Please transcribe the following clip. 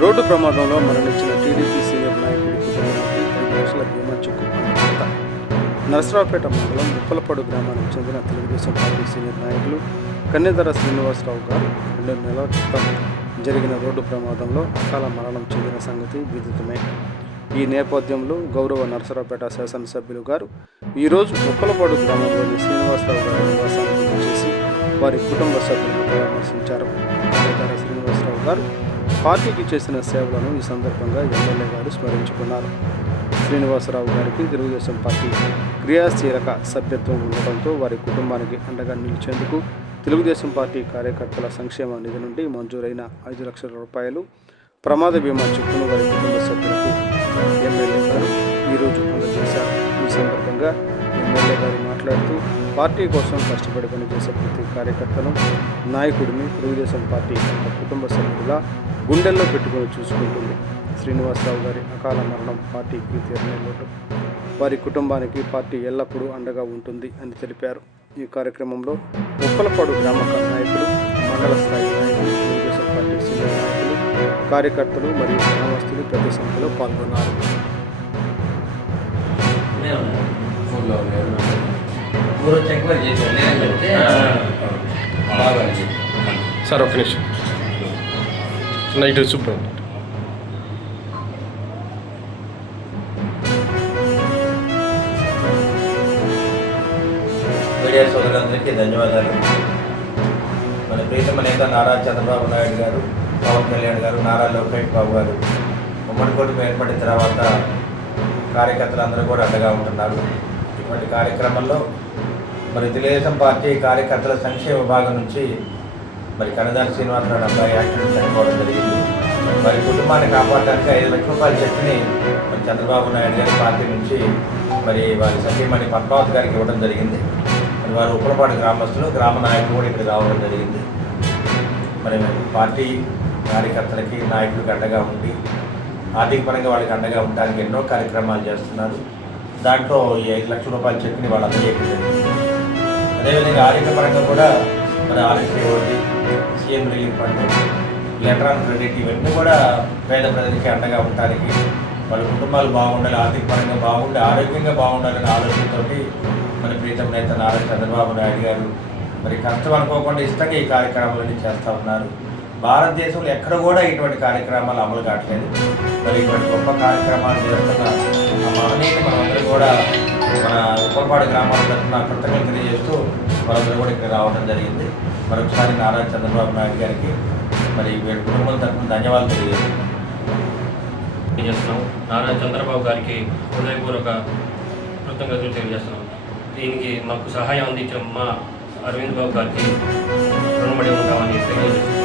Road ప్రమాదంలో మరణించిన TDP senior నాయకుడి కుటుంబానికి 5 లక్షల బీమా చెక్కు అందజేత. నరసరావుపేట మండలం ముప్పలపాడు గ్రామానికి చెందిన తెలుగుదేశం పార్టీ సీనియర్ నాయకులు కన్నెదర శ్రీనివాసరావు గారు 2 నెలల క్రితం జరిగిన రోడ్డు ప్రమాదంలో అకాల మరణం చెందిన సంగతి విదితమే. ఈ నేపథ్యంలో గౌరవ నరసరావుపేట శాసనసభ్యులు గారు ఈరోజు ముప్పలపాడు గ్రామంలోని శ్రీనివాసరావు గారి నివాసానికి వచ్చేసి వారి కుటుంబ సభ్యులను పరామర్శించారు. కన్నెదర శ్రీనివాసరావు గారు పార్టీకి చేసిన సేవలను ఈ సందర్భంగా ఎమ్మెల్యే గారు స్మరించుకున్నారు. శ్రీనివాసరావు గారికి తెలుగుదేశం పార్టీ క్రియాశీలక సభ్యత్వం ఉండటంతో వారి కుటుంబానికి అండగా నిలిచేందుకు తెలుగుదేశం పార్టీ కార్యకర్తల సంక్షేమ నిధి నుండి మంజూరైన 5 లక్షల రూపాయలు ప్రమాద బీమా చెక్కును వారి కుటుంబ సభ్యులకు ఎమ్మెల్యే గారు ఈరోజు అందజేశారు. ఈ సందర్భంగా ఎమ్మెల్యే గారు మాట్లాడుతూ పార్టీ కోసం కష్టపడి పనిచేసే ప్రతి కార్యకర్తను నాయకుడిని తెలుగుదేశం పార్టీ ఒక కుటుంబ సభ్యుడిగా గుండెల్లో పెట్టుకొని చూసుకుంటుంది. శ్రీనివాసరావు గారి అకాల మరణం పార్టీకి తీరని లోటు. వారి కుటుంబానికి పార్టీ ఎల్లప్పుడూ అండగా ఉంటుంది అని తెలిపారు. ఈ కార్యక్రమంలో ముప్పలపాడు గ్రామ నాయకులు, మండల స్థాయి నాయకులు, తెలుగుదేశం పార్టీ సీనియర్ నాయకులు, కార్యకర్తలు మరియు గ్రామస్తులు పెద్ద సంఖ్యలో పాల్గొన్నారు. సార్ ఒక్క నిమిషం నైట్ సూపర్. మీడియా సోదరులందరికీ ధన్యవాదాలు. మన ప్రీతమ నేత నారా చంద్రబాబు నాయుడు గారు, పవన్ కళ్యాణ్ గారు, నారా లోకేష్ బాబు గారు ఉమ్మడి కూటమి ఏర్పడిన తర్వాత కార్యకర్తలందరూ కూడా అండగా ఉంటున్నారు. ఇటువంటి కార్యక్రమంలో మరి తెలుగుదేశం పార్టీ కార్యకర్తల సంక్షేమ విభాగం నుంచి మరి కన్నెదర శ్రీనివాసరావు అబ్బాయి యాక్సిడెంట్ చనిపోవడం జరిగింది. వారి కుటుంబాన్ని కాపాడడానికి 5 లక్షల రూపాయల చెక్కుని మరి చంద్రబాబు నాయుడు గారి పార్టీ నుంచి మరి వారి సతీమణి పద్మావతి గారికి ఇవ్వడం జరిగింది. మరి వారు ఉప్పలపాడు గ్రామస్తులు, గ్రామ నాయకులు కూడా ఇక్కడ రావడం జరిగింది. మరి పార్టీ కార్యకర్తలకి, నాయకులకు అండగా ఉండి ఆర్థిక పరంగా వాళ్ళకి అండగా ఉండడానికి ఎన్నో కార్యక్రమాలు చేస్తున్నారు. దాంట్లో ఈ 5 లక్షల రూపాయల చెక్కుని వాళ్ళు అందజేయడం జరిగింది. అదేవిధంగా ఆరోగ్యపరంగా కూడా మన ఆరోగ్య OT, CM relief fund, letter on credit ఇవన్నీ కూడా పేద ప్రజలకి అండగా ఉండడానికి, వాళ్ళ కుటుంబాలు బాగుండాలి, ఆర్థిక పరంగా బాగుండి ఆరోగ్యంగా బాగుండాలనే ఆలోచనతో మన ప్రీతం నేత నారా చంద్రబాబు నాయుడు గారు మరి కష్టం అనుకోకుండా ఇష్టంగా ఈ కార్యక్రమాలన్నీ చేస్తూ ఉన్నారు. భారతదేశంలో ఎక్కడ కూడా ఇటువంటి కార్యక్రమాలు అమలు కావట్లేదు. మరి ఇటువంటి గొప్ప కార్యక్రమాలు చేస్తున్న ఆ మహనీయుని మనమందరూ కూడా మన ఉప్పలపాడు గ్రామాల తరఫున కృతజ్ఞతలు తెలియజేస్తూ వాళ్ళందరూ కూడా ఇక్కడ రావడం జరిగింది. మరొకసారి నారా చంద్రబాబు నాయుడు గారికి మరి వీరి కుటుంబం తరఫున ధన్యవాదాలు తెలియజేస్తున్నాం. నారా చంద్రబాబు గారికి హృదయపూర్వక కృతజ్ఞతలు తెలియజేస్తున్నాం. దీనికి మాకు సహాయం అందించిన మా అరవింద్ బాబు గారికి రుణపడి ఉంటామని తెలియజేస్తున్నాం.